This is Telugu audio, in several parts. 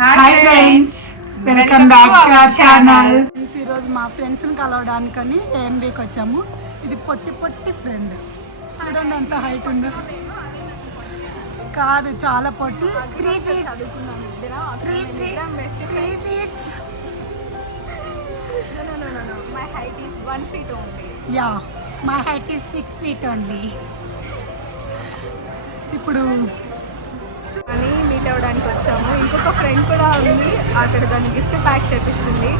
Hi friends, welcome back to our channel. ఈరోజు మా ఫ్రెండ్స్ని కలవడానికని ఏఎంబీకి వచ్చాము. ఇది పొట్టి పొట్టి ఫ్రెండ్, చూడండి ఎంత హైట్ ఉందో. కాదు, చాలా పొట్టి. 3 feet. My height is 1 feet only. Yeah, my height is 6 feet only. ఇప్పుడు అని మీట్ అవ్వడానికి వచ్చాము. ఇంకొక ఫ్రెండ్ కూడా ఉంది, అక్కడ దాన్ని గిఫ్ట్ ప్యాక్ చేపిస్తుంది.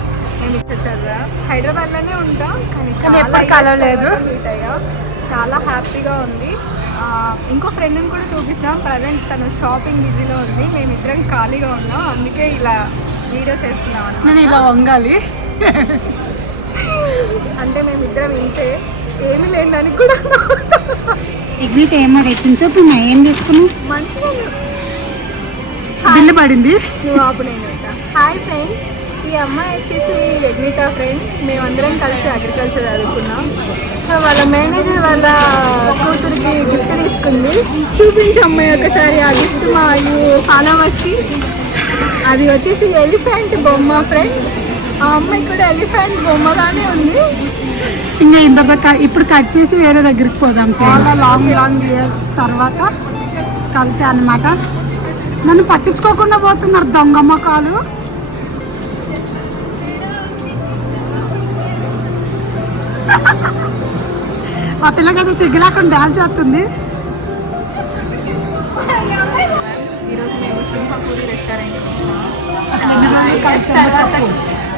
మేము ఇక్కడ చదివా హైదరాబాద్లోనే ఉంటాం, కానీ ఎప్పుడు కలవలేదు. మీట్ అయ్యా, చాలా హ్యాపీగా ఉంది. ఇంకో ఫ్రెండ్ని కూడా చూపిస్తాం. ప్రజెంట్ తను షాపింగ్ బిజీలో ఉంది, మేమిద్దరం ఖాళీగా ఉన్నాం, అందుకే ఇలా వీడియో చేస్తున్నాం. నేను ఇలా వంగాలి అంటే మేమిద్దరం ఇంతే, ఏమీ లేదని కూడా ఎగ్నీత ఏమో తెచ్చింది చెప్పు. ఏం తీసుకున్నావు? మంచిగా బిల్లు పడింది. నువ్వు ఆపు, నేను చెప్తా. హాయ్ ఫ్రెండ్స్, ఈ అమ్మాయి వచ్చేసి యజ్ఞిత ఫ్రెండ్. మేమందరం కలిసి అగ్రికల్చర్ చదువుకున్నాం. సో వాళ్ళ మేనేజర్ వాళ్ళ కూతురికి గిఫ్ట్ తీసుకుంది. చూపించు అమ్మాయి ఒకసారి ఆ గిఫ్ట్ మా ఫాలోవర్స్కి. అది వచ్చేసి ఎలిఫెంట్ బొమ్మ ఫ్రెండ్స్. ఆ అమ్మాయి కూడా ఎలిఫెంట్ బొమ్మలానే ఉంది. ఇంకా ఇంత ఇప్పుడు కట్ చేసి వేరే దగ్గరికి పోదాం. చాలా లాంగ్ ఇయర్స్ తర్వాత కలిసా అన్నమాట. నన్ను పట్టించుకోకుండా పోతున్నారు దొంగ మొక్కలు. ఆ పిల్లకైతే సిగ్గులేకుండా డాన్స్ చేస్తుంది. ఈరోజు మేము సింహపూరి రెస్టారెంట్ వచ్చాము.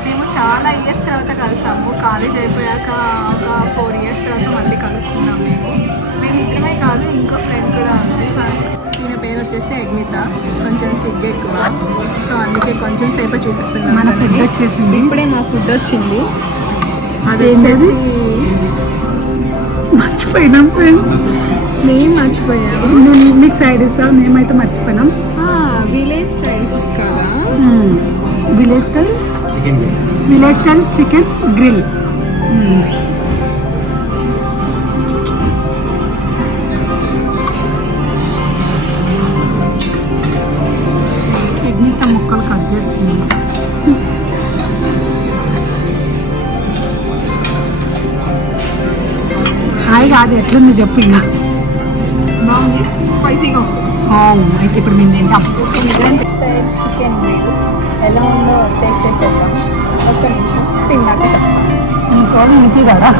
మేము చాలా ఇయర్స్ తర్వాత కలిసాము. కాలేజ్ అయిపోయాక ఒక 4 years తర్వాత మళ్ళీ కలుస్తున్నాం. మేమిద్దరమే కాదు, ఇంకో ఫ్రెండ్ కూడా ఉంది. ఈయన పేరు వచ్చేసి యజ్ఞిత. కొంచెం సిగ్గు ఎక్కువ, సో అందుకే కొంచెం సేపు చూపిస్తున్నాం. మన ఫుడ్ వచ్చేసింది. ఇప్పుడే మా ఫుడ్ వచ్చింది. అది వచ్చేసి మర్చిపోయినాం ఫ్రెండ్స్. మేము మర్చిపోయాము. నేను మీకు సైడ్ ఇస్తాను, మేమైతే మర్చిపోయినాం. విలేజ్ స్టైల్ కదా, విలేజ్ స్టైల్ చికెన్ గ్రిల్. యజ్ఞిత ముక్కలు కట్ చేస్తుంది. హాయ్ కాదు, ఎట్లుంది చెప్పు. ఇంకా బాగుంది, స్పైసీగా ఉంది. అయితే ఇప్పుడు మేము తింటాం. స్టైల్ చికెన్ గ్రిల్ ఎలా ఉందో టేస్ట్ చేసేద్దాం. ఒక్క నిమిషం, తిన్నాక చెప్తాను. ఈ సోడ వినిపిదాడా?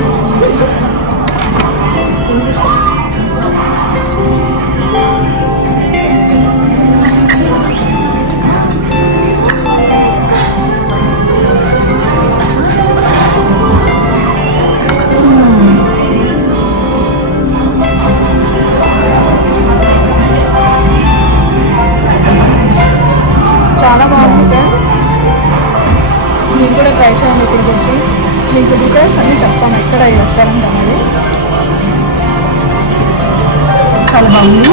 చాలా బాగుంది సార్, మీరు కూడా ట్రై చేయండి. ఇక్కడికి వచ్చి మీకు డీటెయిల్స్ అన్నీ చెప్తాను, ఎక్కడ ఈ రెస్టారెంట్ అనేది. చాలా బాగుంది.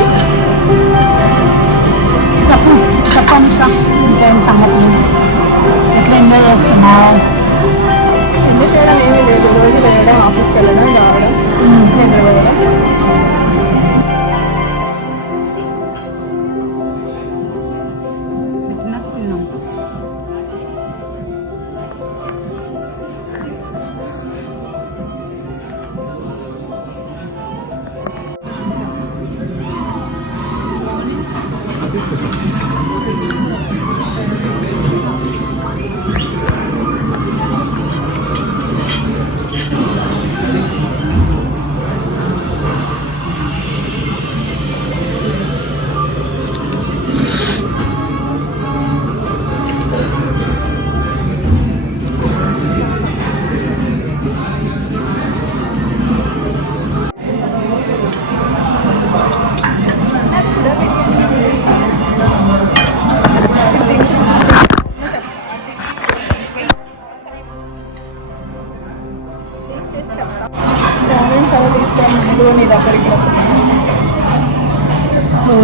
చెప్పు మిశ్రా, ఇంకేం సంగతి? ఎట్లా ఎంజాయ్ చేస్తున్నావు? ఎంజాయ్ చేయడం ఏమీ లేదు, రోజు లేయడం, ఆఫీస్కి వెళ్ళడం, రావడం, నిద్రపోవడం.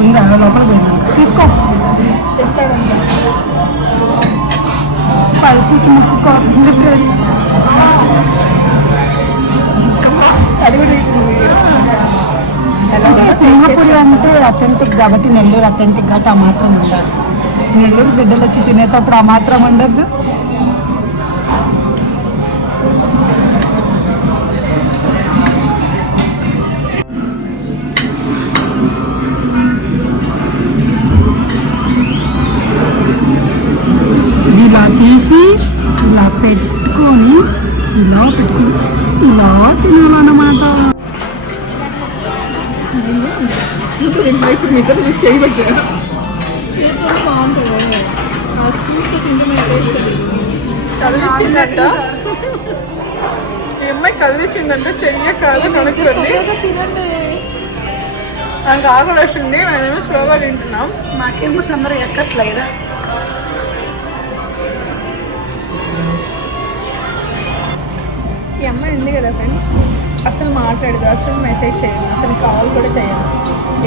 నీ దగ్గరికి లోపల తీసుకో. తెస్తాడంట. స్పైసీకి ముక్కుకోవాలి ఫ్రెండ్స్. అది కూడా తీసింది. సింగపూర్ అంటే అథెంటిక్ కాబట్టి నెల్లూరు అథెంటిక్ కాబట్టి ఆ మాత్రం ఉండాలి. నెల్లూరు బిడ్డలు వచ్చి తినేటప్పుడు ఆ మాత్రం ఉండద్దు. ఇలా తీసి ఇలా పెట్టుకొని ఇలా తినాలన్నమాట. చేతితో బాగుంటుంది. ఆ స్పూన్తో తింటే మేము టేస్ట్ తెలియదు. కలిచిందంట ఈ అమ్మాయి కలిచిందంట, చెయ్య కాదు కనుక్కొని నాకు ఆకలి వస్తుంది. మేమేమో స్లోగా తింటున్నాం. మాకేమో తొందరగా ఎక్కట్లేదా. ఈ అమ్మాయి ఉంది కదా ఫ్రెండ్స్, అసలు మాట్లాడదు, అసలు మెసేజ్ చేయదు, అసలు కాల్ కూడా చేయదు.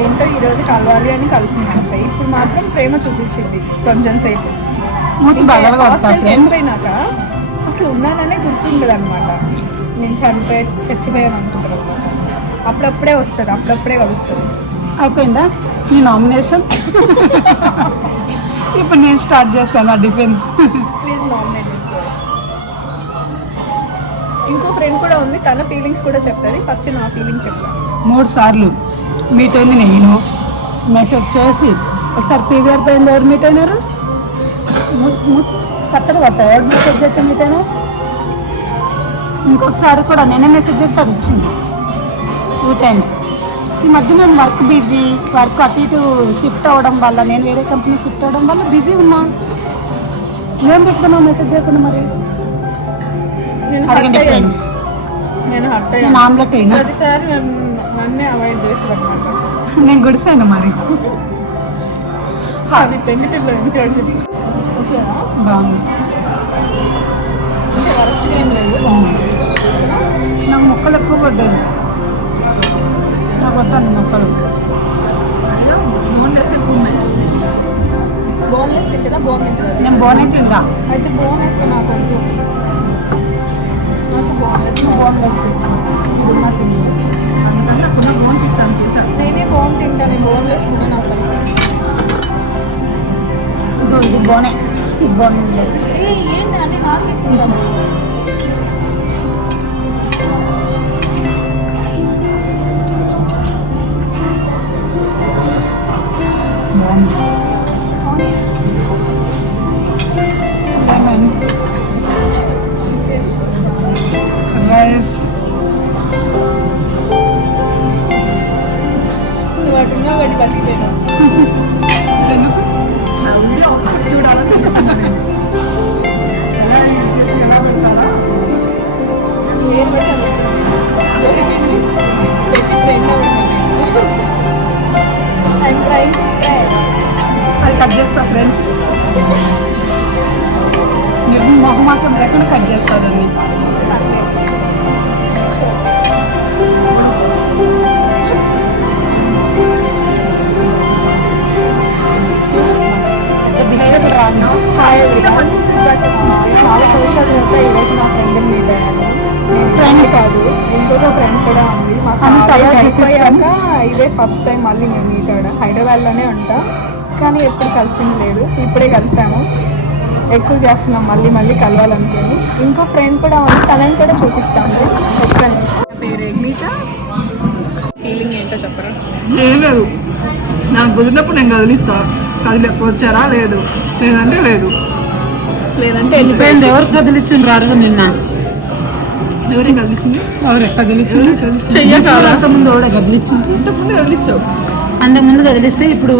ఏంటో ఈరోజు కలవాలి అని కలిసింది అంటాయి. ఇప్పుడు మాత్రం ప్రేమ చూపించింది కొంచెం సేపు. హాస్టల్ చనిపోయినాక అసలు ఉన్నాననే గుర్తుండదు అనమాట. నేను చచ్చిపోయాను అనుకుంటాను. అప్పుడప్పుడే వస్తుంది, అప్పుడప్పుడే కలుస్తుంది. అయిపోయిందా నీ నామినేషన్? ఇప్పుడు నేను స్టార్ట్ చేస్తాను ఆ డిఫెన్స్. ప్లీజ్ నామినేట్ చేసుకోవాలి. ఇంకో ఫ్రెండ్ కూడా ఉంది, తన ఫీలింగ్స్ కూడా చెప్తుంది. ఫస్ట్ నా ఫీలింగ్ చెప్తాను. 3 సార్లు మీట్ అయింది నేను. మెసేజ్ చేసి ఒకసారి పీవీఆర్ పైన ఎవరు మీట్ అయినారు? కచ్చడ పడతా ఎవరు మెసేజ్ చేస్తే మీట్ అయినా. ఇంకొకసారి కూడా నేనే మెసేజ్ చేస్తే అది వచ్చింది 2 టైమ్స్. ఈ మధ్య నేను వర్క్ బిజీ, వర్క్ అటు ఇటు షిఫ్ట్ అవ్వడం వల్ల, నేను వేరే కంపెనీ షిఫ్ట్ అవ్వడం వల్ల బిజీ ఉన్నా. ఏం చెప్తున్నావు మెసేజ్ చేయకుండా? మరి నేను హర్ట్ అయ్యాను. ఆమ్లెట్ అయినా ప్రతిసారి నన్నే అవాయిడ్ చేస్తారు అనమాట. నేను గుడిసాను మరి. అది పెళ్లిలో ఇంటి వచ్చారా? బాగుంది. అంటే వరస్ట్గా ఏం లేదు, బాగుంది. నాకు మొక్కలు ఎక్కువ పడ్డాయి. నాకు వద్దాను మొక్కలు. బోన్లెస్ ఎక్కువ ఉన్నాయి. బోన్లెస్ తింటుందా? బోన్ తింటుందా? నేను బోనే తిందా. అయితే బోన్ వేసుకో. నాకు వద్దు, నాకు బోన్లెస్. బోన్లెస్ తీస్తాను. ఇది నా తిండి, అందుకని అప్పుడు నాకు బోన్ తీస్తాను. చేశాను. నేనే బోన్ తింటాను, బోన్లెస్ తిన్నాను అసలు. ఇది బోనే, బోన్లెస్. ఏంటి అన్ని నాకు ఇస్తాను. Lemon, chicken, rice. నువ్వు అటున్నా గడి బతికిపోయినా. ఎందుకు? నా వీడియో చూడాలని ఎలా పెడతారా? ఏం పెట్టాను దొరికింది, పెట్టి ప్రేమ ఐమ్ ట్రైంగ్ టు ట్రై. అది కట్ చేస్తా ఫ్రెండ్స్. మీరు మొహమాటం లేకుండా కట్ చేస్తారండి. హాయ్ ఎవ్రీవన్, చాలా సోషల్ తర్వాత ఈరోజు నా ఫ్రెండ్ని మీట్ అయ్యాను. నేను కాదు, ఇంకొక ఫ్రెండ్ కూడా ఉంది. మా కాలేజ్ అయిపోయాక ఇదే ఫస్ట్ టైం మళ్ళీ మేము మీట్ అవ్వడం. హైదరాబాద్లోనే ఉంటాం, కానీ ఎప్పుడు కలిసింది లేదు. ఇప్పుడే కలిసాము. ఎక్కువ చేస్తున్నాం మళ్ళీ మళ్ళీ కలవాలనుకుని. ఇంకో ఫ్రెండ్ కూడా ఉంది, తనని కూడా చూపిస్తాము. ఒక్క నిమిషం. పేరు ఎగ్నీత. ఫీలింగ్ ఏంటో చెప్పరా? ఏం లేదు, నాకు కుదిరినప్పుడు నేను కదిలిస్తా. వచ్చారా? లేదు, లేదంటే లేదు. లేదంటే వెళ్ళిపోయింది. ఎవరు కదిలిచ్చిండ్రు అరుగు నిన్న? ఎవరేం కదిలించింది? ఎవరు కదిలిచ్చింది? చెయ్య కాదా? అంతకుముందు ఎవడే కదిలిచ్చింది? ఇంతకుముందు కదిలిచ్చావు. అంతకుముందు కదిలిస్తే ఇప్పుడు